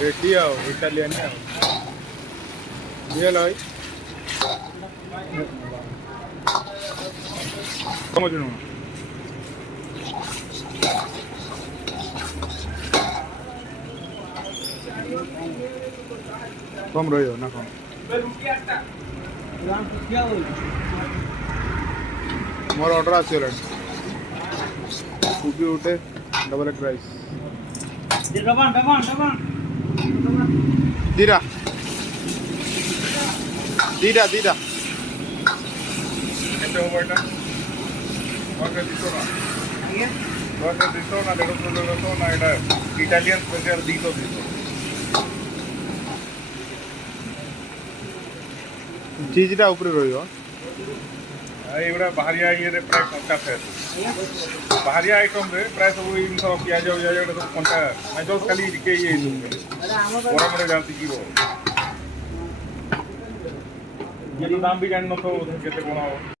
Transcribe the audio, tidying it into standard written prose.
ready आओ Italian आओ ये लो समझ लो कम रहियो ना कम मोर ऑर्डर आसियो कुबी उठे डबल एग राइस दीरा दीरा दीरा कैसे हो बेटा वाके दिसो ना देखो ना एटा इटालियन स्पेशल दिसो चीजटा ऊपर रहियो एगुड़ा बाहरिया ये प्राय 50 है बाहरिया आइटम रे प्राय सब इन सब पियाज सब 50 मैं जो खाली के ये बड़ा बड़ा जानती की वो ये दाम भी जान न तो केते कोन हो